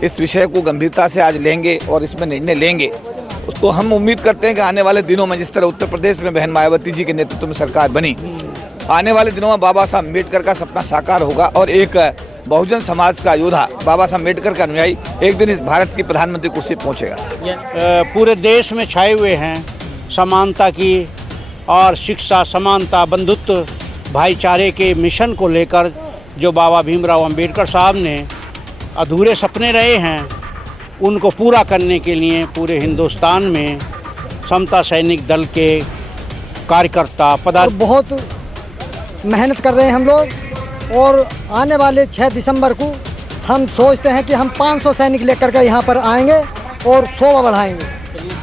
इस विषय को गंभीरता से आज लेंगे और इसमें निर्णय लेंगे, तो हम उम्मीद करते हैं कि आने वाले दिनों में जिस तरह उत्तर प्रदेश में बहन मायावती जी के नेतृत्व में सरकार बनी, आने वाले दिनों में बाबा साहब अम्बेडकर का सपना साकार होगा और एक बहुजन समाज का योद्धा, बाबा साहब अम्बेडकर का अनुयायी एक दिन इस भारत की प्रधानमंत्री कुर्सी पहुंचेगा। पूरे देश में छाए हुए हैं समानता की और शिक्षा, समानता, बंधुत्व, भाईचारे के मिशन को लेकर जो बाबा भीमराव अंबेडकर साहब ने अधूरे सपने रहे हैं, उनको पूरा करने के लिए पूरे हिंदुस्तान में समता सैनिक दल के कार्यकर्ता बहुत मेहनत कर रहे हैं हम लोग। और आने वाले 6 दिसंबर को हम सोचते हैं कि हम 500 सैनिक लेकर के यहाँ पर आएंगे और शोभा बढ़ाएंगे।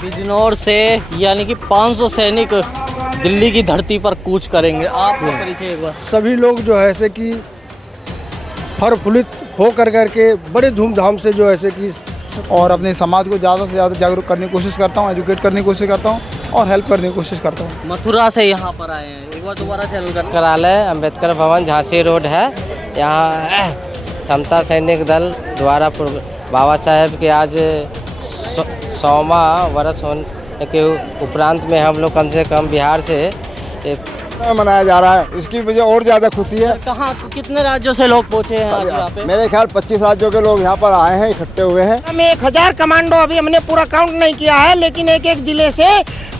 बिजनौर से यानी कि 500 सैनिक दिल्ली की धरती पर कूच करेंगे। आपका परिचय एक बार। सभी लोग जो है ऐसे कि फरफुलित हो करके बड़े धूमधाम से जो ऐसे कि और अपने समाज को ज़्यादा से ज़्यादा जागरूक करने की कोशिश करता हूँ, एजुकेट करने की कोशिश करता हूँ और हेल्प करने की कोशिश करता हूँ। मथुरा से यहाँ पर आए हैं, एक बार दोबारा चल कर संग्रहालय अम्बेडकर भवन झांसी रोड है। यहाँ समता सैनिक दल द्वारा बाबा साहेब के आज 100वां वर्ष होने के उपरांत में हम लोग कम से कम बिहार से एक मनाया जा रहा है। इसकी वजह और ज़्यादा खुशी है। कहाँ कितने राज्यों से लोग पहुँचे हैं आज यहाँ पे? मेरे ख्याल 25 राज्यों के लोग यहाँ पर आए हैं, इकट्ठे हुए हैं। हम 1000 कमांडो, अभी हमने पूरा काउंट नहीं किया है, लेकिन एक एक जिले से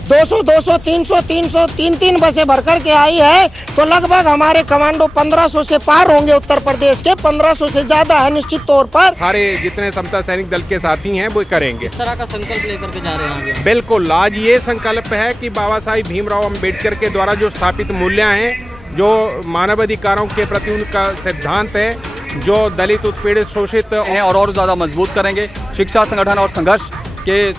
200, 200, 300, 300, 3 बसें भर कर के आई है। तो लगभग हमारे कमांडो 1500 से पार होंगे। उत्तर प्रदेश के 1500 से ज्यादा है निश्चित तौर पर। सारे जितने समता सैनिक दल के साथी हैं वो करेंगे। इस तरह का संकल्प लेकर के जा रहे हैं आगे? बिल्कुल, आज ये संकल्प है कि बाबा साहिब भीमराव अंबेडकर के द्वारा जो स्थापित मूल्य हैं, जो मानवाधिकारों के प्रति उनका सिद्धांत है, जो दलित, उत्पीड़ित, शोषित हैं और ज़्यादा मजबूत करेंगे। शिक्षा, संगठन और संघर्ष के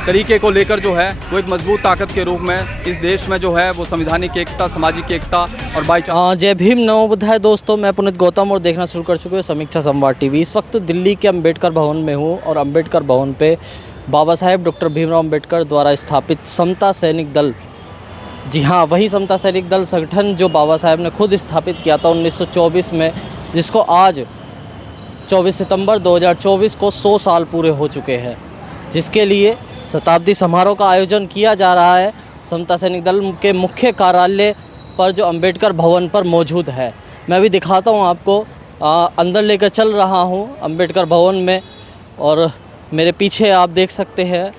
तरीके को लेकर जो है वो एक मजबूत ताकत के रूप में इस देश में जो है वो संवैधानिक एकता, सामाजिक एकता और भाईचारा। जय भीम, नमो बुद्धाय। दोस्तों, मैं पुनीत गौतम और देखना शुरू कर चुके हैं समीक्षा संवाद टीवी। इस वक्त दिल्ली के अंबेडकर भवन में हूँ और अंबेडकर भवन पे बाबा साहेब डॉक्टर भीमराव अंबेडकर द्वारा स्थापित समता सैनिक दल, जी हाँ, वही समता सैनिक दल संगठन जो बाबा साहेब ने खुद स्थापित किया था 1924 में, जिसको आज 24 सितंबर 2024 को 100 साल पूरे हो चुके हैं, जिसके लिए शताब्दी समारोह का आयोजन किया जा रहा है समता सैनिक दल के मुख्य कार्यालय पर जो अंबेडकर भवन पर मौजूद है। मैं भी दिखाता हूँ आपको, अंदर लेकर चल रहा हूँ अंबेडकर भवन में। और मेरे पीछे आप देख सकते हैं,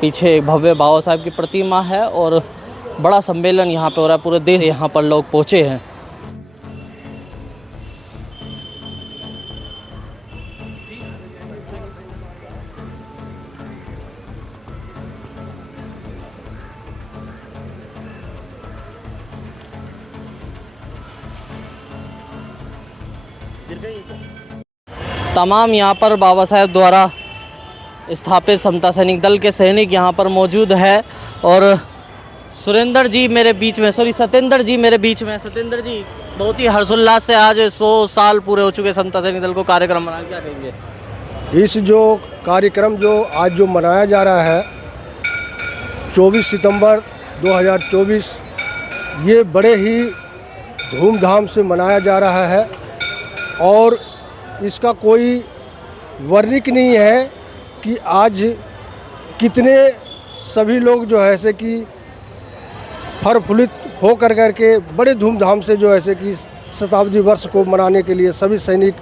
पीछे एक भव्य बाबा साहेब की प्रतिमा है और बड़ा सम्मेलन यहाँ पे हो रहा है। पूरे देश यहाँ पर लोग पहुँचे हैं। तमाम यहाँ पर बाबा साहेब द्वारा स्थापित समता सैनिक दल के सैनिक यहाँ पर मौजूद है। और सुरेंद्र जी मेरे बीच में, सत्येंद्र जी मेरे बीच में। सत्येंद्र जी, बहुत ही हर्षोल्लास से आज 100 साल पूरे हो चुके समता सैनिक दल को कार्यक्रम मनाया, क्या कहेंगे? इस जो कार्यक्रम जो आज जो मनाया जा रहा है 24 सितंबर 2024, ये बड़े ही धूमधाम से मनाया जा रहा है और इसका कोई वर्णिक नहीं है कि आज कितने सभी लोग जो है ऐसे कि फरफुलित हो करके बड़े धूमधाम से जो ऐसे कि शताब्दी वर्ष को मनाने के लिए सभी सैनिक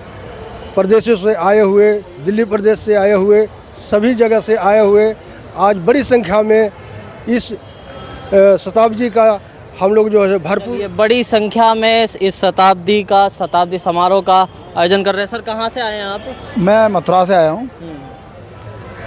प्रदेशों से आए हुए, दिल्ली प्रदेश से आए हुए, सभी जगह से आए हुए आज बड़ी संख्या में इस शताब्दी का हम लोग जो है भरपूर, ये बड़ी संख्या में इस शताब्दी समारोह का आयोजन कर रहे हैं। सर, कहाँ से आए हैं आप? मैं मथुरा से आया हूँ।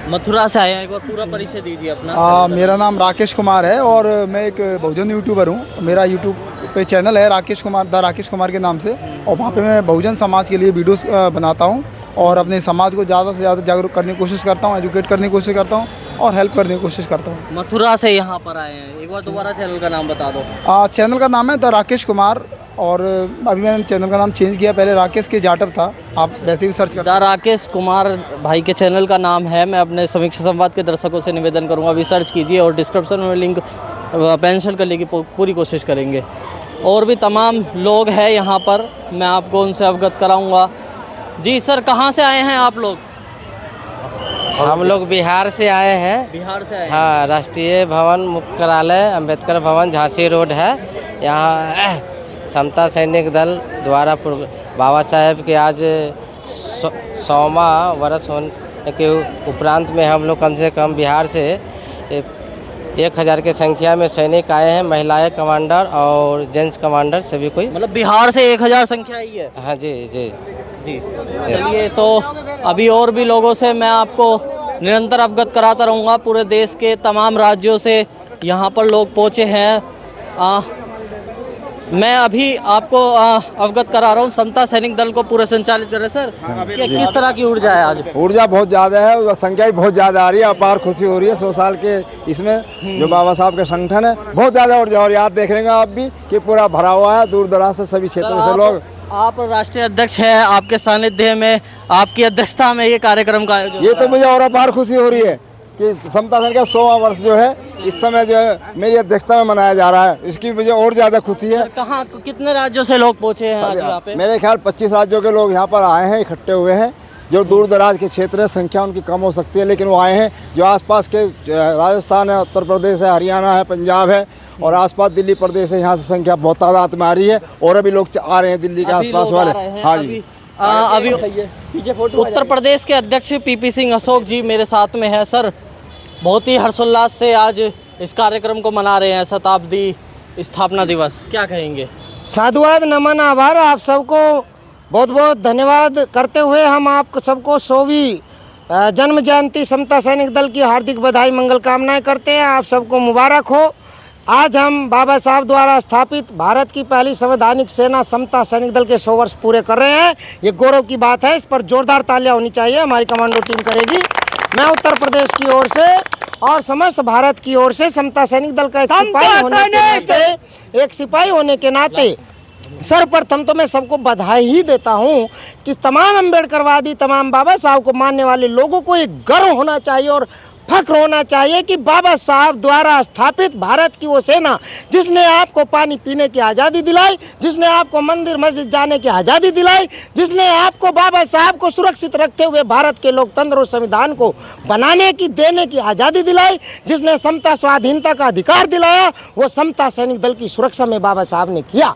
मथुरा से आए हैं, एक बार पूरा परिचय दीजिए अपना। मेरा नाम राकेश कुमार है और मैं एक बहुजन यूट्यूबर हूँ। मेरा यूट्यूब पे चैनल है राकेश कुमार के नाम से, और वहाँ पे मैं बहुजन समाज के लिए वीडियोस बनाता हूँ और अपने समाज को ज़्यादा से ज़्यादा जागरूक करने की कोशिश करता हूँ, एजुकेट करने की कोशिश करता हूँ और हेल्प करने की कोशिश करता हूँ। मथुरा से यहाँ पर आए हैं, एक बार दोबारा चैनल का नाम बता दो। चैनल का नाम है द राकेश कुमार और अभी मैंने चैनल का नाम चेंज किया, पहले राकेश के जाटव था, आप वैसे भी सर्च कर। द राकेश कुमार भाई के चैनल का नाम है। मैं अपने समीक्षा संवाद के दर्शकों से निवेदन करूँगा, अभी सर्च कीजिए और डिस्क्रिप्शन में लिंक मेंशन करने की पूरी कोशिश करेंगे। और भी तमाम लोग हैं यहाँ पर, मैं आपको उनसे अवगत कराऊँगा। जी सर, कहाँ से आए हैं आप लोग? हम लोग बिहार से आए हैं। बिहार से आए हैं। हाँ, राष्ट्रीय भवन मुख्यालय अंबेडकर भवन झांसी रोड है। यहाँ समता सैनिक दल द्वारा बाबा साहेब के आज 100वां वर्ष होने के उपरांत में हम लोग कम से कम बिहार से 1000 की संख्या में सैनिक आए हैं, महिलाएं कमांडर और जेंट्स कमांडर सभी कोई। मतलब बिहार से 1000 संख्या आई है? हाँ जी जी जी। चलिए, तो अभी और भी लोगों से मैं आपको निरंतर अवगत कराता रहूँगा। पूरे देश के तमाम राज्यों से यहाँ पर लोग पहुँचे हैं। मैं अभी आपको अवगत करा रहा हूँ, समता सैनिक दल को पूरे संचालित कर रहे हैं। सर, किस तरह की ऊर्जा है आज? ऊर्जा बहुत ज़्यादा है, संख्या भी बहुत ज़्यादा आ रही है, अपार खुशी हो रही है। 100 साल के इसमें जो बाबा साहब के संगठन है, बहुत ज़्यादा ऊर्जा। और याद देख लेंगे आप भी कि पूरा भरा हुआ है, दूर दराज से सभी क्षेत्रों से लोग। आप राष्ट्रीय अध्यक्ष हैं, आपके सानिध्य में, आपकी अध्यक्षता में ये कार्यक्रम का आयोजन, ये तो मुझे और अपार खुशी हो रही है कि समता सैनिक का 100वां वर्ष जो है इस समय जो है मेरी अध्यक्षता में मनाया जा रहा है। इसकी मुझे और ज़्यादा खुशी है। कहाँ, कितने राज्यों से लोग पहुँचे हैं आज यहाँ पे? मेरे ख्याल 25 राज्यों के लोग यहाँ पर आए हैं, इकट्ठे हुए हैं। जो दूर दराज के क्षेत्र है, संख्या उनकी कम हो सकती है, लेकिन वो आए हैं। जो आसपास के राजस्थान है, उत्तर प्रदेश है, हरियाणा है, पंजाब है और आसपास दिल्ली प्रदेश है, यहाँ से संख्या बहुत तादाद में आ रही है। और अभी लोग आ रहे हैं दिल्ली के आसपास वाले। हाँ जी। अभी उत्तर प्रदेश के अध्यक्ष पीपी सिंह अशोक जी मेरे साथ में है। सर, बहुत ही हर्षोल्लास से आज इस कार्यक्रम को मना रहे हैं, शताब्दी स्थापना दिवस, क्या कहेंगे? साधुवाद, नमन, आभार आप सबको बहुत बहुत धन्यवाद करते हुए हम आप सबको 100वीं जन्म जयंती समता सैनिक दल की हार्दिक बधाई मंगल कामनाएं करते हैं। आप सबको मुबारक हो। आज हम बाबा साहब द्वारा स्थापित भारत की पहली संवैधानिक सेना समता सैनिक दल के 100 वर्ष पूरे कर रहे हैं। ये गौरव की बात है, इस पर जोरदार तालियां होनी चाहिए, हमारी कमांडो टीम करेगी। मैं उत्तर प्रदेश की ओर से और समस्त भारत की ओर से समता सैनिक दल का एक सिपाही होने के नाते सर्वप्रथम तो मैं सबको बधाई ही देता हूं कि तमाम अम्बेडकरवादी, तमाम बाबा साहब को मानने वाले लोगों को एक गर्व होना चाहिए और फख्र होना चाहिए कि बाबा साहब द्वारा स्थापित भारत की वो सेना जिसने आपको पानी पीने की आज़ादी दिलाई, जिसने आपको मंदिर मस्जिद जाने की आज़ादी दिलाई, जिसने आपको बाबा साहब को सुरक्षित रखते हुए भारत के लोकतंत्र और संविधान को बनाने की, देने की आज़ादी दिलाई, जिसने समता स्वाधीनता का अधिकार दिलाया, वो समता सैनिक दल की सुरक्षा में बाबा साहब ने किया।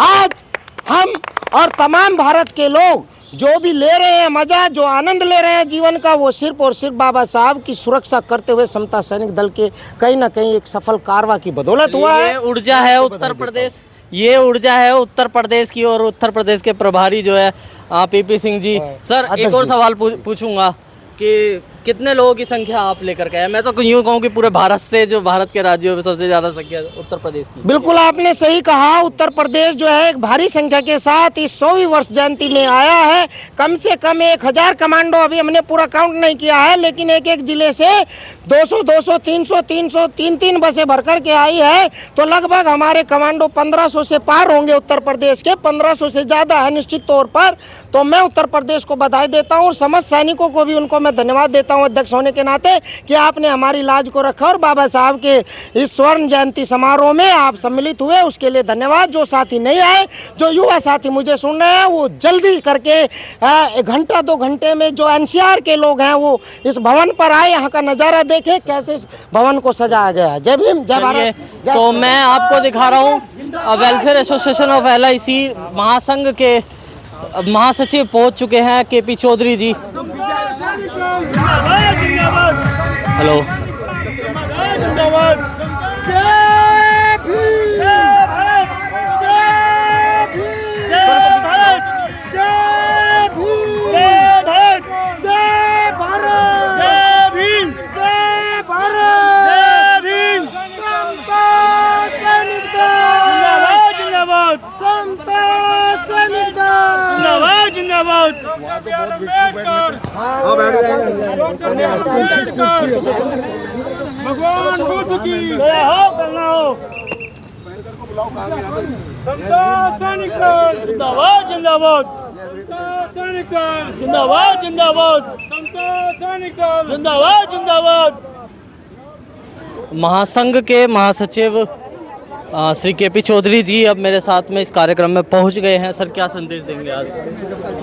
आज हम और तमाम भारत के लोग जो भी ले रहे हैं मजा, जो आनंद ले रहे हैं जीवन का, वो सिर्फ और सिर्फ बाबा साहब की सुरक्षा करते हुए समता सैनिक दल के कहीं ना कहीं एक सफल कारवा की बदौलत हुआ है। ये ऊर्जा है उत्तर प्रदेश, ये ऊर्जा है उत्तर प्रदेश की और उत्तर प्रदेश के प्रभारी जो है पीपी सिंह जी। सर, एक और सवाल पूछूंगा कि कितने लोगों की संख्या आप लेकर के आए? मैं तो यूँ कहूँ कि पूरे भारत से, जो भारत के राज्यों में सबसे ज़्यादा संख्या उत्तर प्रदेश की। बिल्कुल आपने सही कहा, उत्तर प्रदेश जो है एक भारी संख्या के साथ इस 100वीं वर्ष जयंती में आया है। कम से कम 1000 कमांडो, अभी हमने पूरा काउंट नहीं किया है, लेकिन एक एक जिले से 200, 300, 3 बसें भर कर के आई है। तो लगभग हमारे कमांडो 1500 से पार होंगे उत्तर प्रदेश के, 1500 से ज़्यादा है निश्चित तौर पर। तो मैं उत्तर प्रदेश को बधाई देता हूँ और समस्त सैनिकों को भी उनको मैं धन्यवाद देता हूँ अध्यक्ष होने के नाते कि आपने हमारी लाज को रखा और बाबा साहब के इस स्वर्ण जयंती समारोह में आप सम्मिलित हुए, उसके लिए धन्यवाद। जो साथी नहीं आए, जो युवा साथी मुझे सुन रहे हैं, वो जल्दी करके 1 घंटा 2 घंटे में जो एनसीआर के लोग हैं वो इस भवन पर आए, यहाँ का नज़ारा देखें कैसे इस भवन को सजाया गया है। जय भीम, जय भारत। तो मैं आपको दिखा रहा हूँ वेलफेयर एसोसिएशन ऑफ LIC महासंघ के महासचिव पहुंच चुके हैं, KP चौधरी जी। हेलो। भगवान बुद्ध की जय हो, करना हो। समता सैनिक दल जिंदाबाद, जिंदाबाद। समता सैनिक दल जिंदाबाद, जिंदाबाद। समता सैनिक दल जिंदाबाद, जिंदाबाद। महासंघ के महासचिव श्री केपी चौधरी जी अब मेरे साथ में इस कार्यक्रम में पहुंच गए हैं। सर, क्या संदेश देंगे आज?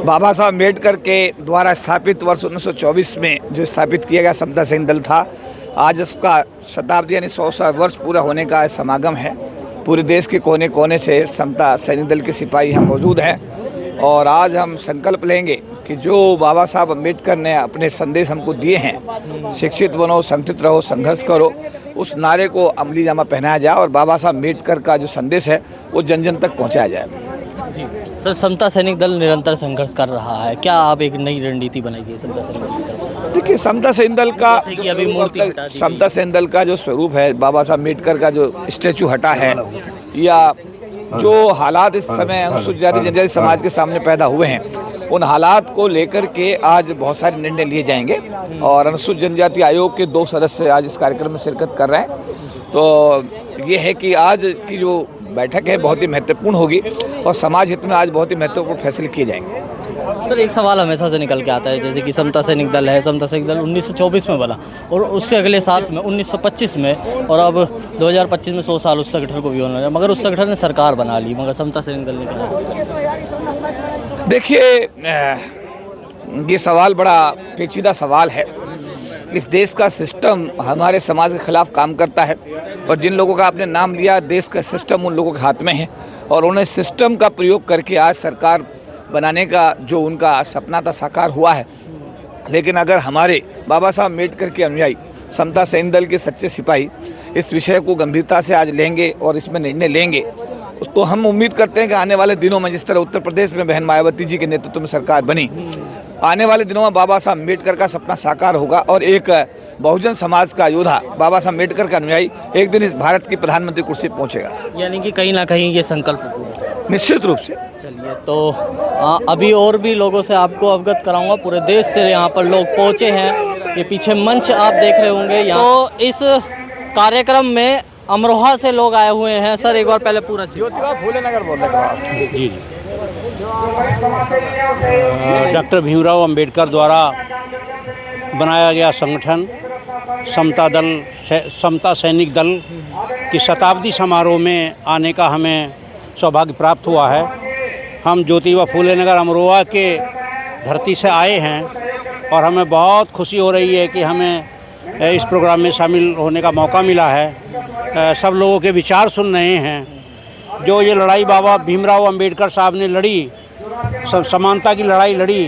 बाबा साहब अम्बेडकर के द्वारा स्थापित वर्ष 1924 में जो स्थापित किया गया समता सैनिक दल था, आज उसका शताब्दी यानी 100 वर्ष पूरा होने का समागम है। पूरे देश के कोने कोने से समता सैनिक दल के सिपाही हम मौजूद हैं और आज हम संकल्प लेंगे कि जो बाबा साहब अम्बेडकर ने अपने संदेश हमको दिए हैं, शिक्षित बनो, संगठित रहो, संघर्ष करो, उस नारे को अमली जामा पहनाया जाए और बाबा साहब अम्बेडकर का जो संदेश है वो जन जन तक पहुंचाया जाए। जी सर, समता सैनिक दल निरंतर संघर्ष कर रहा है, क्या आप एक नई रणनीति बनाएंगे समता सैनिक दल? देखिए, समता सैनिक दल का अभी मूर्ति हटा दी गई। समता सैनिक दल का जो स्वरूप है, बाबा साहब अम्बेडकर का जो स्टैचू हटा है या जो हालात इस समय अनुसूचित जाति जनजाति समाज के सामने पैदा हुए हैं, उन हालात को लेकर के आज बहुत सारे निर्णय लिए जाएंगे और अनुसूचित जनजाति आयोग के 2 सदस्य आज इस कार्यक्रम में शिरकत कर रहे हैं। तो ये है कि आज की जो बैठक है बहुत ही महत्वपूर्ण होगी और समाज हित में आज बहुत ही महत्वपूर्ण फैसले किए जाएंगे। सर, एक सवाल हमेशा से निकल के आता है, जैसे कि समता सैनिक दल है, समता सैनिक दल 1924 में बना और उससे अगले साल में 1925 में और अब 2025 में 100 साल उस संगठन को भी होना है, मगर उस संगठन ने सरकार बना ली, मगर समता सैनिक दल ने क्या? देखिए, ये सवाल बड़ा पेचीदा सवाल है। इस देश का सिस्टम हमारे समाज के खिलाफ काम करता है और जिन लोगों का आपने नाम लिया, देश का सिस्टम उन लोगों के हाथ में है और उन्हें सिस्टम का प्रयोग करके आज सरकार बनाने का जो उनका सपना था साकार हुआ है। लेकिन अगर हमारे बाबा साहब अम्बेडकर के अनुयायी, समता सैनिक दल के सच्चे सिपाही इस विषय को गंभीरता से आज लेंगे और इसमें निर्णय लेंगे, तो हम उम्मीद करते हैं कि आने वाले दिनों में जिस तरह उत्तर प्रदेश में बहन मायावती जी के नेतृत्व में सरकार बनी, आने वाले दिनों में बाबा साहब अम्बेडकर का सपना साकार होगा और एक बहुजन समाज का योद्धा, बाबा साहब अम्बेडकर का अनुयायी एक दिन इस भारत की प्रधानमंत्री कुर्सी पहुंचेगा। यानी कि कहीं ना कहीं ये संकल्प निश्चित रूप से। चलिए, तो अभी और भी लोगों से आपको अवगत कराऊंगा। पूरे देश से यहाँ पर लोग पहुँचे हैं, ये पीछे मंच आप देख रहे होंगे। तो इस कार्यक्रम में अमरोहा से लोग आए हुए हैं। सर, एक बार पहले पूरा ज्योतिबा फूले नगर बोल रहे जी। डॉक्टर भीमराव अंबेडकर द्वारा बनाया गया संगठन समता सैनिक दल की शताब्दी समारोह में आने का हमें सौभाग्य प्राप्त हुआ है। हम ज्योतिबा फूले नगर अमरोहा के धरती से आए हैं और हमें बहुत खुशी हो रही है कि हमें इस प्रोग्राम में शामिल होने का मौका मिला है। सब लोगों के विचार सुन रहे हैं। जो ये लड़ाई बाबा भीमराव अंबेडकर साहब ने लड़ी, समानता की लड़ाई लड़ी,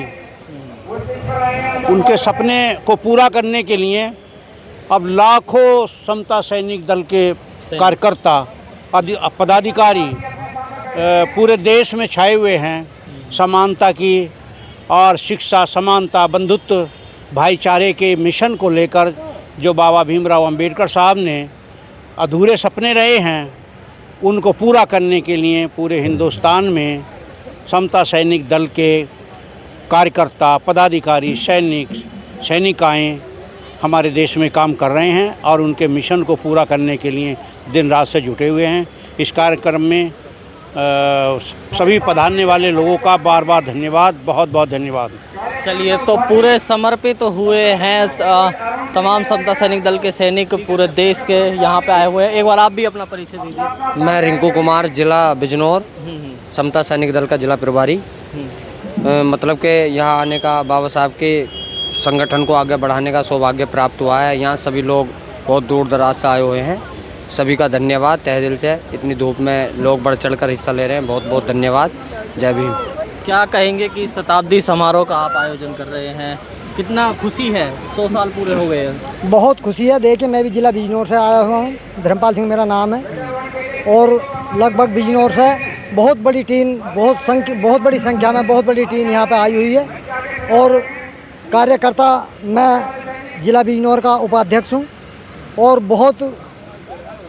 उनके सपने को पूरा करने के लिए अब लाखों समता सैनिक दल के कार्यकर्ता, पदाधिकारी पूरे देश में छाए हुए हैं। समानता की और शिक्षा, समानता, बंधुत्व, भाईचारे के मिशन को लेकर जो बाबा भीमराव अंबेडकर साहब ने अधूरे सपने रहे हैं, उनको पूरा करने के लिए पूरे हिंदुस्तान में समता सैनिक दल के कार्यकर्ता, पदाधिकारी, सैनिकाएँ हमारे देश में काम कर रहे हैं और उनके मिशन को पूरा करने के लिए दिन रात से जुटे हुए हैं। इस कार्यक्रम में सभी पधारने वाले लोगों का बार बार धन्यवाद, बहुत बहुत धन्यवाद। चलिए, तो पूरे समर्पित हुए हैं तमाम समता सैनिक दल के सैनिक पूरे देश के यहाँ पे आए हुए हैं। एक बार आप भी अपना परिचय दीजिए। मैं रिंकू कुमार, जिला बिजनौर, समता सैनिक दल का जिला प्रभारी। मतलब कि यहाँ आने का बाबा साहब के संगठन को आगे बढ़ाने का सौभाग्य प्राप्त हुआ है। यहाँ सभी लोग बहुत दूर दराज से आए हुए हैं। सभी का धन्यवाद तहे दिल से। इतनी धूप में लोग बढ़ चढ़ कर हिस्सा ले रहे हैं, बहुत बहुत धन्यवाद। जय भीम। क्या कहेंगे कि शताब्दी समारोह का आप आयोजन कर रहे हैं, कितना खुशी है? 100 साल पूरे हो गए हैं। बहुत खुशी है। देखिए, मैं भी जिला बिजनौर से आया हुआ हूँ, धर्मपाल सिंह मेरा नाम है और लगभग बिजनौर से बहुत बड़ी टीम, बहुत बड़ी संख्या में बहुत बड़ी टीम यहाँ पे आई हुई है और कार्यकर्ता, मैं जिला बिजनौर का उपाध्यक्ष हूँ और बहुत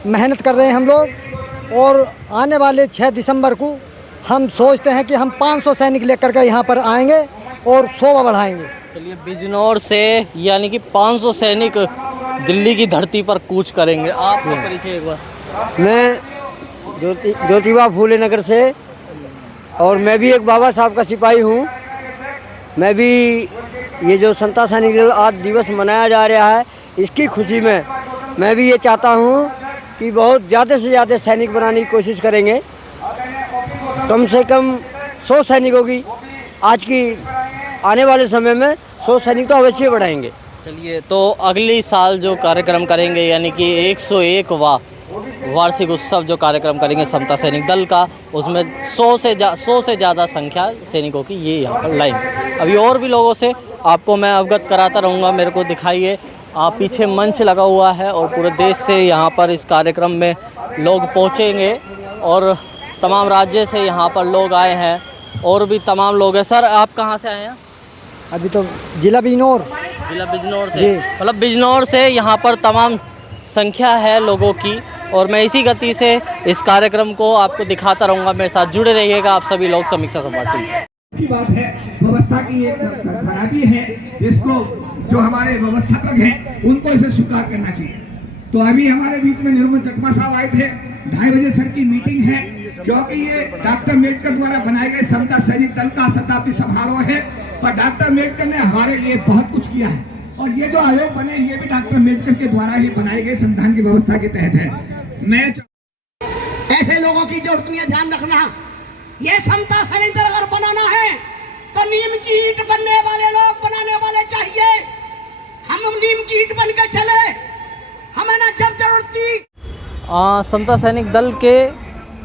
मेहनत कर रहे हैं हम लोग। और आने वाले 6 दिसंबर को हम सोचते हैं कि हम 500 सैनिक लेकर के यहाँ पर आएंगे और शोभा बढ़ाएंगे। चलिए, बिजनौर से यानी कि 500 सैनिक दिल्ली की धरती पर कूच करेंगे। आपका परिचय एक बार। मैं ज्योतिबा फूले नगर से और मैं भी एक बाबा साहब का सिपाही हूँ। मैं भी ये जो समता सैनिक दल आज दिवस मनाया जा रहा है, इसकी खुशी में मैं भी ये चाहता हूँ कि बहुत ज़्यादा से ज़्यादा सैनिक बनाने की कोशिश करेंगे। कम से कम 100 सैनिकों की आज की आने वाले समय में 100 सैनिक तो अवश्य बढ़ाएंगे। चलिए, तो अगली साल जो कार्यक्रम करेंगे यानी कि 101वां वार्षिक उत्सव जो कार्यक्रम करेंगे समता सैनिक दल का, उसमें 100 से ज़्यादा संख्या सैनिकों की ये यहाँ पर लाएंगे। अभी और भी लोगों से आपको मैं अवगत कराता रहूँगा। मेरे को दिखाइए, आप पीछे मंच लगा हुआ है और पूरे देश से यहाँ पर इस कार्यक्रम में लोग पहुँचेंगे और तमाम राज्य से यहाँ पर लोग आए हैं और भी तमाम लोग हैं। सर, आप कहाँ से आए हैं? अभी तो जिला बिजनौर से, मतलब बिजनौर से यहाँ पर तमाम संख्या है लोगों की और मैं इसी गति से इस कार्यक्रम को आपको दिखाता रहूँगा। मेरे साथ जुड़े रहिएगा आप सभी लोग समीक्षा संवाद टीवी की बात है। व्यवस्था की एक खराबी है, इसको जो हमारे व्यवस्थापक हैं उनको इसे स्वीकार करना चाहिए। तो अभी हमारे बीच में निर्मल चकमा साहब आए थे, 2:30 बजे सर की मीटिंग है, क्योंकि ये डॉक्टर अम्बेडकर द्वारा बनाए गए समता सैनिक दल का शताब्दी समारोह है और डॉक्टर अम्बेडकर ने हमारे लिए बहुत कुछ किया है और ये जो आयोग बने ये भी डॉक्टर अम्बेडकर के द्वारा ही बनाए गए संविधान की व्यवस्था के तहत है। मैं ऐसे लोगों की जरूरत नहीं है, ध्यान रखना। ये समता सैनिक दल अगर बनाना है तो नीम की ईंट बनने वाले लोग बनाने वाले चाहिए। हम नीम की ईंट बनकर चले, हमें ना जब जरूरत थी। समता सैनिक दल के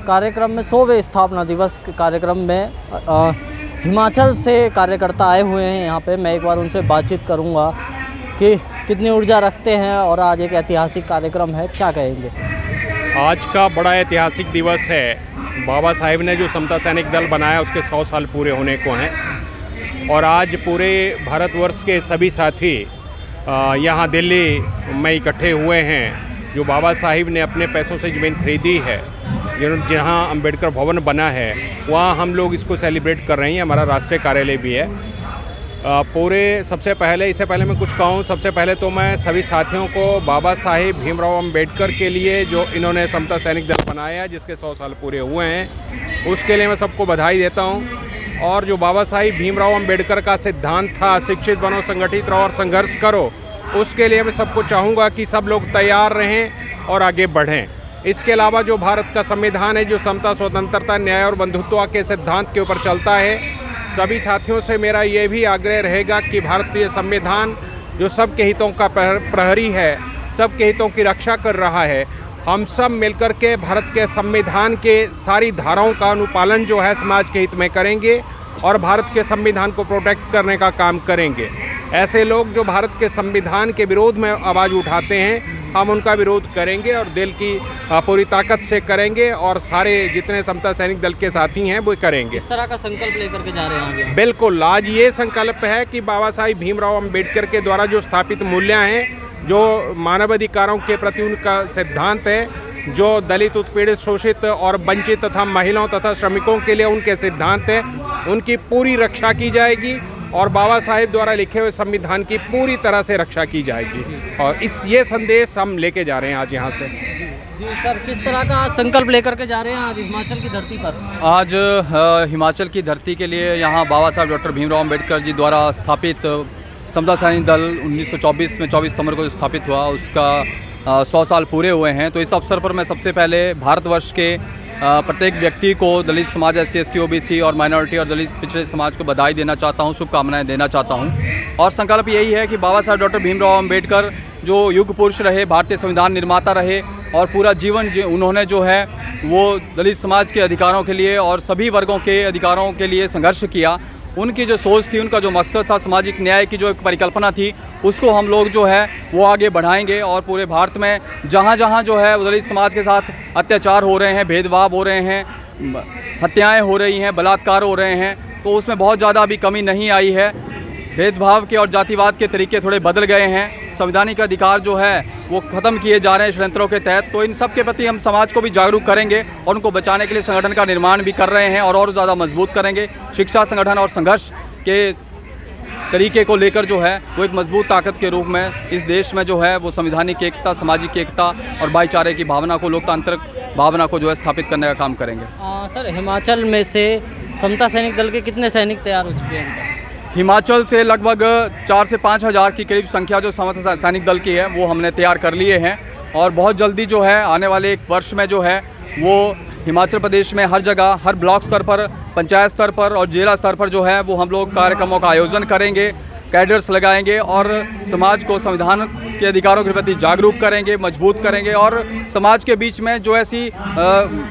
कार्यक्रम में 100वें स्थापना दिवस के कार्यक्रम में हिमाचल से कार्यकर्ता आए हुए हैं यहाँ पे। मैं एक बार उनसे बातचीत करूँगा कि कितनी ऊर्जा रखते हैं और आज एक ऐतिहासिक कार्यक्रम है, क्या कहेंगे? आज का बड़ा ऐतिहासिक दिवस है। बाबा साहेब ने जो समता सैनिक दल बनाया उसके 100 साल पूरे होने को हैं और आज पूरे भारतवर्ष के सभी साथी यहाँ दिल्ली में इकट्ठे हुए हैं। जो बाबा साहिब ने अपने पैसों से ज़मीन खरीदी है, जहाँ अंबेडकर भवन बना है, वहाँ हम लोग इसको सेलिब्रेट कर रहे हैं। हमारा राष्ट्रीय कार्यालय भी है। इससे पहले मैं कुछ कहूँ, सबसे पहले तो मैं सभी साथियों को बाबा साहिब भीमराव अंबेडकर के लिए जो इन्होंने समता सैनिक दल बनाया है जिसके 100 साल पूरे हुए हैं, उसके लिए मैं सबको बधाई देता हूँ। और जो बाबा साहिब भीमराव अंबेडकर का सिद्धांत था, शिक्षित बनो, संगठित रहो और संघर्ष करो, उसके लिए मैं सबको चाहूँगा कि सब लोग तैयार रहें और आगे बढ़ें। इसके अलावा जो भारत का संविधान है, जो समता, स्वतंत्रता, न्याय और बंधुत्व के सिद्धांत के ऊपर चलता है, सभी साथियों से मेरा ये भी आग्रह रहेगा कि भारतीय संविधान जो सबके हितों का प्रहरी है, सबके हितों की रक्षा कर रहा है, हम सब मिलकर के भारत के संविधान के सारी धाराओं का अनुपालन जो है समाज के हित में करेंगे और भारत के संविधान को प्रोटेक्ट करने का काम करेंगे। ऐसे लोग जो भारत के संविधान के विरोध में आवाज़ उठाते हैं, हम उनका विरोध करेंगे और दिल की पूरी ताकत से करेंगे और सारे जितने समता सैनिक दल के साथी हैं वो करेंगे। इस तरह का संकल्प लेकर के जा रहे हैं आज? बिल्कुल, आज ये संकल्प है कि बाबा साहिब भीमराव अंबेडकर के द्वारा जो स्थापित मूल्य हैं, जो मानवाधिकारों के प्रति उनका सिद्धांत है, जो दलित, उत्पीड़ित, शोषित और वंचित तथा महिलाओं तथा श्रमिकों के लिए उनके सिद्धांत हैं, उनकी पूरी रक्षा की जाएगी और बाबा साहिब द्वारा लिखे हुए संविधान की पूरी तरह से रक्षा की जाएगी। और ये संदेश हम लेके जा रहे हैं आज यहाँ से। जी सर, किस तरह का संकल्प लेकर के जा रहे हैं आज हिमाचल की धरती पर? आज हिमाचल की धरती के लिए यहाँ बाबा साहब डॉक्टर भीमराव अंबेडकर जी द्वारा स्थापित समता सैनिक दल 1924 में 24 सितंबर को स्थापित हुआ, उसका 100 साल पूरे हुए हैं। तो इस अवसर पर मैं सबसे पहले भारतवर्ष के प्रत्येक व्यक्ति को, दलित समाज, SC, ST, OBC और माइनॉरिटी और दलित पिछड़े समाज को बधाई देना चाहता हूँ, शुभकामनाएं देना चाहता हूँ। और संकल्प यही है कि बाबा साहब डॉक्टर भीमराव अंबेडकर जो युग पुरुष रहे, भारतीय संविधान निर्माता रहे और पूरा जीवन उन्होंने जो है वो दलित समाज के अधिकारों के लिए और सभी वर्गों के अधिकारों के लिए संघर्ष किया। उनकी जो सोच थी, उनका जो मकसद था, सामाजिक न्याय की जो एक परिकल्पना थी, उसको हम लोग जो है वो आगे बढ़ाएंगे और पूरे भारत में जहाँ जहाँ जो है दलित समाज के साथ अत्याचार हो रहे हैं, भेदभाव हो रहे हैं, हत्याएं हो रही हैं, बलात्कार हो रहे हैं, तो उसमें बहुत ज़्यादा अभी कमी नहीं आई है। भेदभाव के और जातिवाद के तरीके थोड़े बदल गए हैं, संवैधानिक अधिकार जो है वो ख़त्म किए जा रहे हैं षड्यंत्रों के तहत। तो इन सब के प्रति हम समाज को भी जागरूक करेंगे और उनको बचाने के लिए संगठन का निर्माण भी कर रहे हैं और ज़्यादा मजबूत करेंगे। शिक्षा, संगठन और संघर्ष के तरीके को लेकर जो है वो एक मजबूत ताकत के रूप में इस देश में जो है वो संवैधानिक एकता, सामाजिक एकता और भाईचारे की भावना को, लोकतांत्रिक भावना को जो है स्थापित करने का काम करेंगे। सर, हिमाचल में से समता सैनिक दल के कितने सैनिक तैयार हो चुके हैं? हिमाचल से लगभग 4 से 5 हज़ार की करीब संख्या जो समता सैनिक दल की है वो हमने तैयार कर लिए हैं और बहुत जल्दी जो है आने वाले एक वर्ष में जो है वो हिमाचल प्रदेश में हर जगह, हर ब्लॉक स्तर पर, पंचायत स्तर पर और जिला स्तर पर जो है वो हम लोग कार्यक्रमों का आयोजन करेंगे, कैडर्स लगाएंगे और समाज को संविधान के अधिकारों के प्रति जागरूक करेंगे, मजबूत करेंगे और समाज के बीच में जो ऐसी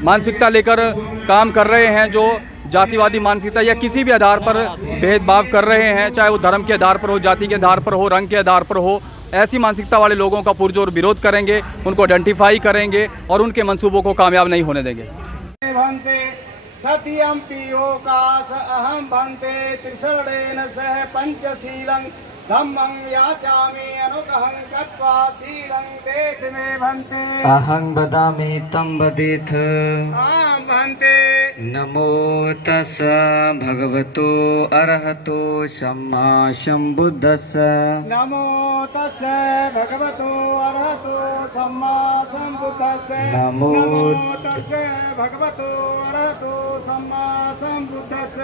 मानसिकता लेकर काम कर रहे हैं, जो जातिवादी मानसिकता या किसी भी आधार पर भेदभाव कर रहे हैं, चाहे वो धर्म के आधार पर हो, जाति के आधार पर हो, रंग के आधार पर हो, ऐसी मानसिकता वाले लोगों का पुरजोर विरोध करेंगे, उनको आइडेंटिफाई करेंगे और उनके मंसूबों को कामयाब नहीं होने देंगे। सत्यम्पि योगास अहम भन्ते त्रिशरणेन सह पंचशीलं धम्मं याचामि अनुग्रहं गत्वा शीलं देथ मे भन्ते अहं वदामि तं वदेथ आं भन्ते नमो तस् भगवतो अरहतो सम्मा सम्बुद्धस्स नमो तस् भगवतो अरहतो सम्मा सम्बुद्धस्स नमो तस् भगवतो अरहतो सम्मा सम्बुद्धस्स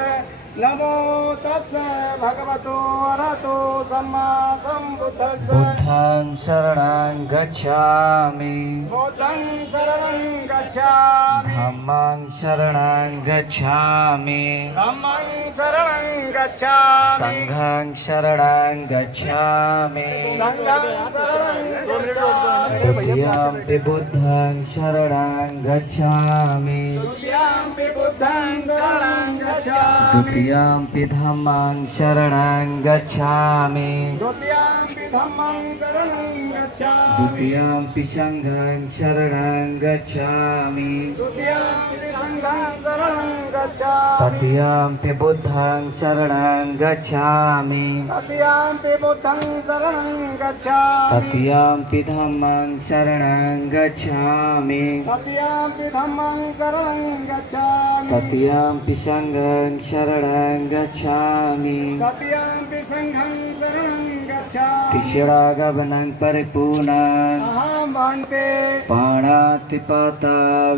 नमो तस् भगवतो अरहतो सम्मा सम्बुद्धस्स बुद्धं शरणं गच्छामि बुद्धं शरणं गच्छामि धम्मं शरणं गच्छामि धम्मं शरणं गच्छामि संघं शरणं गच्छामि संघं शरणं गच्छामि द्वितीयं बुद्धं शरणं गच्छामि द्वितीयं बुद्धं शरणं गच्छामि द्वितीयं धम्मं शरणं गच्छामि द्वितीयं धम्मं शरणं गच्छामि द्वितीयं संघं शरणं गच्छामि द्वितीयं संघं शरणं गच्छामि तृतीयं बुद्धं शरणं गच्छामि तृतीयं बुद्धं शरणं गच्छामि तृतीयं धम्मं शरणं गच्छामि तृतीयं धम्मं शरणं गच्छामि तृतीयं संघं शरणं गच्छामि तृतीयं संघं शरणं गच्छामि तिसरागमनं परिपूर्णं अहं भन्ते पाणातिपाता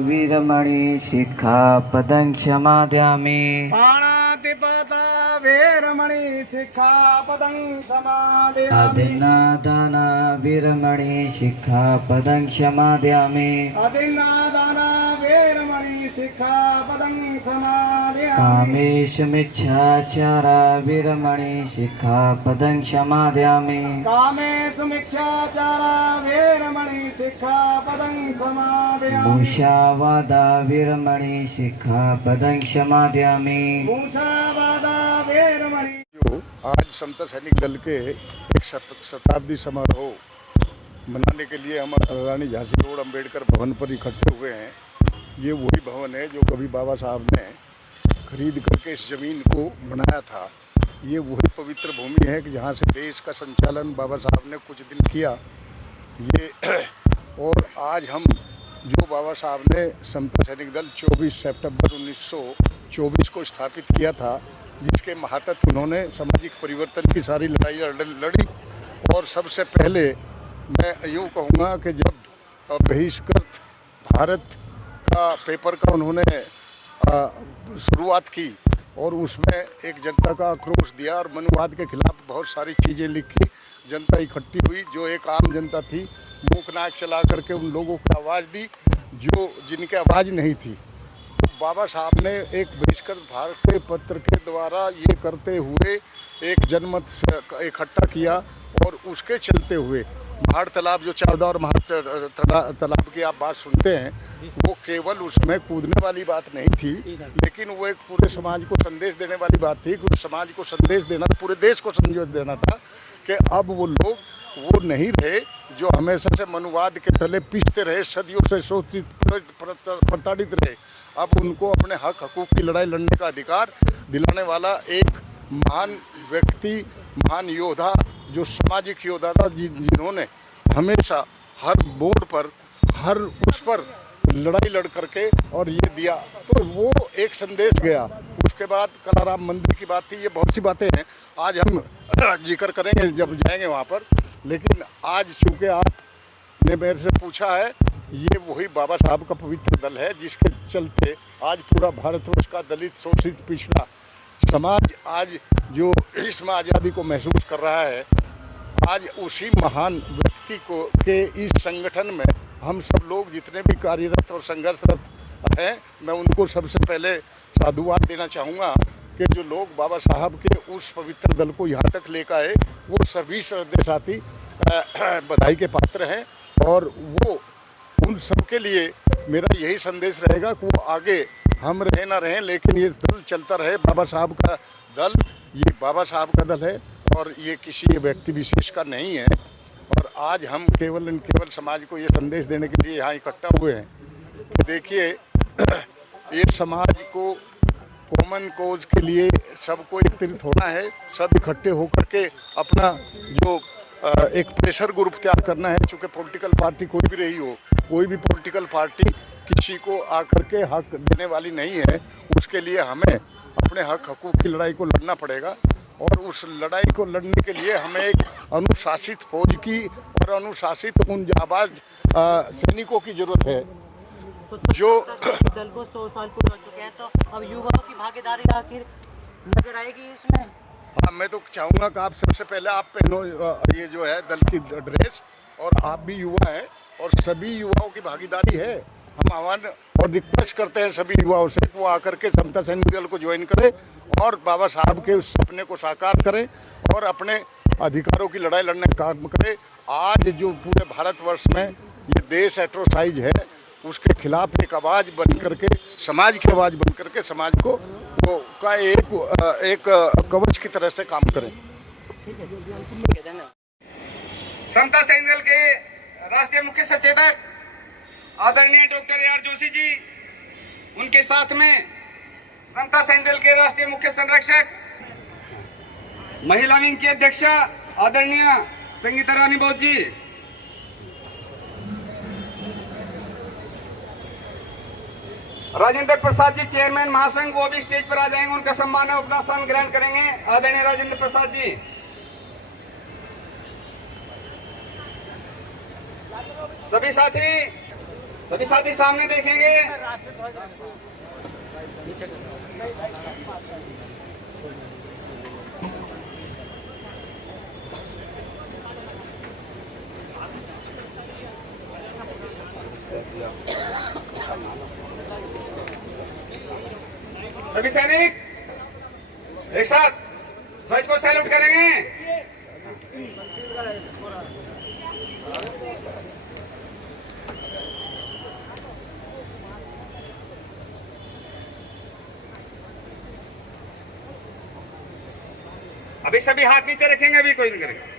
वीरमणि शिक्षापदं समादयामि पाणातिपाता वीरमणि शिक्षापदं समादयामि अदिन्नादान वीरमणि शिक्षापदं समादयामि अदिन्नादान वीरमणि शिक्षापदं समादयामि कामेशमिच्छाचार वीरमणि शिक्षापदं समादयामि कामेशमिच्छाचार वीरमणि शिक्षापदं समादयामि मूषावादा वीरमणि शिक्षापदं समादयामि मूषावादा वीरमणि। आज समता सैनिक दल के एक शताब्दी समारोह मनाने के लिए हम रानी झांसी रोड अंबेडकर भवन पर इकट्ठे हुए हैं। ये वही भवन है जो कभी बाबा साहब ने खरीद करके इस ज़मीन को बनाया था। ये वही पवित्र भूमि है कि जहाँ से देश का संचालन बाबा साहब ने कुछ दिन किया। ये और आज हम जो बाबा साहब ने समता सैनिक दल 24 सितंबर 1924 को स्थापित किया था, जिसके महातत्व उन्होंने सामाजिक परिवर्तन की सारी लड़ाई लड़ी। और सबसे पहले मैं यूँ कहूँगा कि जब बहिष्कृत भारत का पेपर का उन्होंने शुरुआत की और उसमें एक जनता का आक्रोश दिया और मनुवाद के खिलाफ बहुत सारी चीज़ें लिखी, जनता इकट्ठी हुई। जो एक आम जनता थी, मूकनाक चला करके उन लोगों को आवाज़ दी जो जिनकी आवाज़ नहीं थी। तो बाबा साहब ने एक बहिष्कृत भारत के पत्र के द्वारा ये करते हुए एक जनमत इकट्ठा किया और उसके चलते हुए महाड़ तालाब जो चावदा महाड़ तालाब की आप बात सुनते हैं, वो केवल उसमें कूदने वाली बात नहीं थी, लेकिन वो एक पूरे समाज को संदेश देने वाली बात थी। पूरे समाज को संदेश देना, पूरे देश को संदेश देना था कि अब वो लोग वो नहीं रहे जो हमेशा से मनुवाद के तले पिसते रहे, सदियों से शोषित प्रताड़ित रहे। अब उनको अपने हक हकूक़ की लड़ाई लड़ने का अधिकार दिलाने वाला एक महान व्यक्ति, महान योद्धा, जो सामाजिक योद्धा था, जिन्होंने हमेशा हर बोर्ड पर, हर उस पर लड़ाई लड़ करके और ये दिया, तो वो एक संदेश गया। उसके बाद कलाराम मंदिर की बात थी, ये बहुत सी बातें हैं, आज हम जिक्र करेंगे जब जाएंगे वहाँ पर। लेकिन आज चूँकि आपने मेरे से पूछा है, ये वही बाबा साहब का पवित्र दल है जिसके चलते आज पूरा भारतवर्ष का दलित, शोषित, पिछड़ा समाज आज जो इसमें आज़ादी को महसूस कर रहा है, आज उसी महान व्यक्ति को के इस संगठन में हम सब लोग जितने भी कार्यरत और संघर्षरत हैं, मैं उनको सबसे पहले साधुवाद देना चाहूँगा कि जो लोग बाबा साहब के उस पवित्र दल को यहाँ तक लेकर आए, वो सभी श्रद्धेय साथी बधाई के पात्र हैं। और वो उन सब के लिए मेरा यही संदेश रहेगा कि वो आगे हम रहे ना रहें, लेकिन ये दल चलता रहे। बाबा साहब का दल, ये बाबा साहब का दल है और ये किसी व्यक्ति विशेष का नहीं है। और आज हम केवल समाज को ये संदेश देने के लिए यहाँ इकट्ठा हुए हैं कि देखिए, ये समाज को कॉमन कोज के लिए सबको एकत्रित होना है। सब इकट्ठे होकर के अपना जो एक प्रेशर ग्रुप तैयार करना है। चूँकि पॉलिटिकल पार्टी कोई भी रही हो, कोई भी पॉलिटिकल पार्टी किसी को आकर के हक देने वाली नहीं है। उसके लिए हमें अपने हकूक़ की लड़ाई को लड़ना पड़ेगा और उस लड़ाई को लड़ने के लिए हमें एक अनुशासित फौज की और अनुशासित उन जाबाज सैनिकों की ज़रूरत है जो दल को 100 साल पूरे हो चुके हैं। तो अब युवाओं की भागीदारी आखिर नजर आएगी इसमें? हाँ, मैं तो चाहूँगा कि आप सबसे पहले आप पहनो ये जो है दल की ड्रेस, और आप भी युवा हैं और सभी युवाओं की भागीदारी है। हम आह्वान और रिक्वेस्ट करते हैं सभी युवाओं से कि वो आकर के समता सैनिक दल को ज्वाइन करें और बाबा साहब के उस सपने को साकार करें और अपने अधिकारों की लड़ाई लड़ने का काम करें। आज जो पूरे भारतवर्ष में ये देश एट्रोसाइज है, उसके खिलाफ एक आवाज़ बन करके, समाज की आवाज़ बन करके समाज को का एक कवच की तरह से काम करें। समता सैनिक दल के राष्ट्रीय मुख्य सचेतक आदरणीय डॉक्टर AR जोशी जी, उनके साथ में समता सैनिक दल के राष्ट्रीय मुख्य संरक्षक, महिला विंग की अध्यक्षा आदरणीय संगीता रानी बोस जी, राजेंद्र प्रसाद जी चेयरमैन महासंघ, वो भी स्टेज पर आ जाएंगे, उनका सम्मान है, अपना स्थान ग्रहण करेंगे। आदरणीय राजेंद्र प्रसाद जी, सभी साथी सामने देखेंगे। सभी सैनिक एक साथ ध्वज को सैल्यूट करेंगे। अभी सभी हाथ नीचे रखेंगे, अभी कोई नहीं करेगा।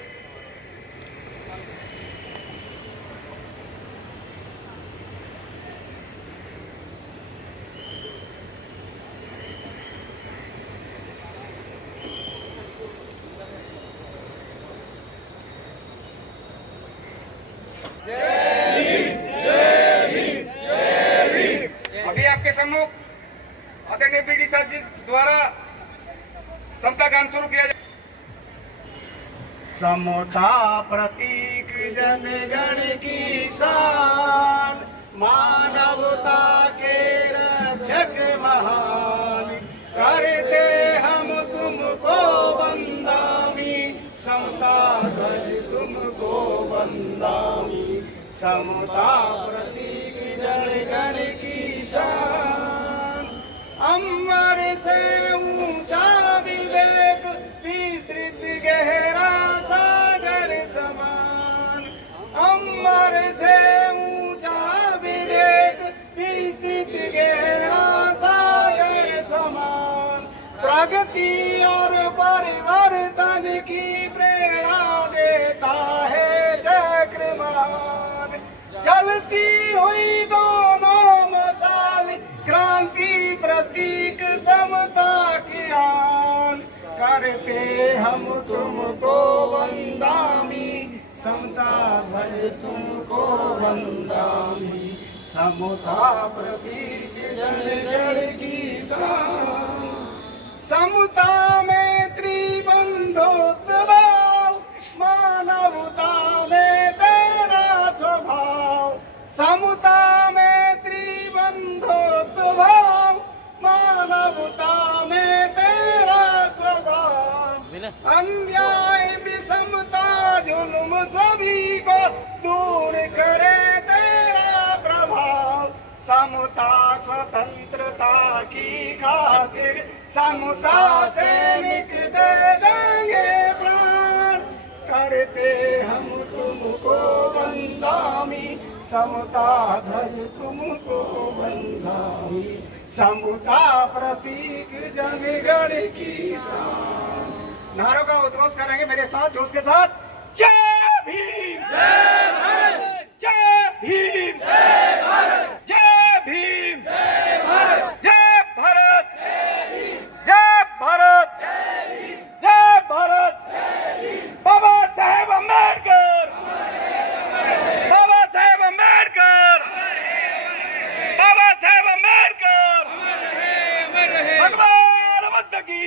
अभी आपके सम्मुख आदरणीय BD साहब जी द्वारा समता गान शुरू किया जाए। समता प्रतीक जनगण की शान, मानवता के रक्षक महान, करते हम तुमको वंदामी, समता ध्वज तुमको वंदामी, समता प्रतीक जनगण की शान, अमर से ऊंचा विवेक विस्तृत गहरा सागर समान, अमर से ऊंचा विवेक विस्तृत गहरा सागर समान, प्रगति और परिवर्तन की प्रेरणा देता है चक्रमान, जलती हुई दोनों मशाल क्रांति प्रतीक समता की आन, करते हम तुमको वंदामी, समता ध्वज तुमको वंदामी, समता प्रतीक जनगण की शान, समता मैत्री बंधुत्व मानवता में तेरा स्वभाव, समता मैत्री बंधुत्व मानवता में तेरा स्वभाव, अन्याय विषमता जुल्म सभी को दूर करे तेरा समता स्वतंत्रता की खातिर समता सैनिक दे देंगे प्राण, करते हम तुमको बंदामी, समता ध्वज तुमको बंदामी, समता प्रतीक जनगण की शान। नारों का उद्घोष करेंगे मेरे साथ जोश के साथ। जय भीम, जय भारत, जय भीम, जय भारत, जय भीम, जय भारत, जय भारत, जय भारत, जय भारत, बाबा साहेब अम्बेडकर, बाबा साहेब अम्बेडकर, बाबा साहेब अम्बेडकर, भगवान बुद्ध की,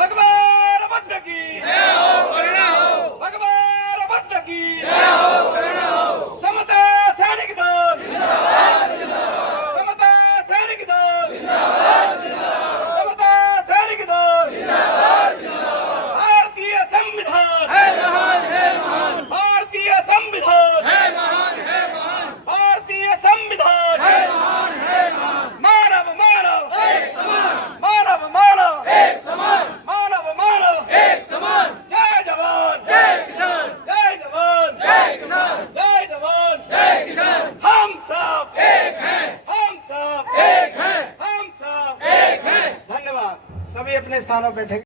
भगवान बुद्ध की, भगवान बुद्ध की, समता सैनिक दल, समता सैनिक दल, समता सैनिक दल, भारतीय संविधान, भारतीय संविधान, भारतीय संविधान, मानव मानव एक समान, मानव मानव एक समान, मानव मानव एक समान, जय जवान जय किसान, जय जवान जय किसान, जय जवान जय किसान, हम सब एक हैं, हम सब एक हैं, हम सब एक हैं। धन्यवाद। सभी अपने स्थानों पर बैठे।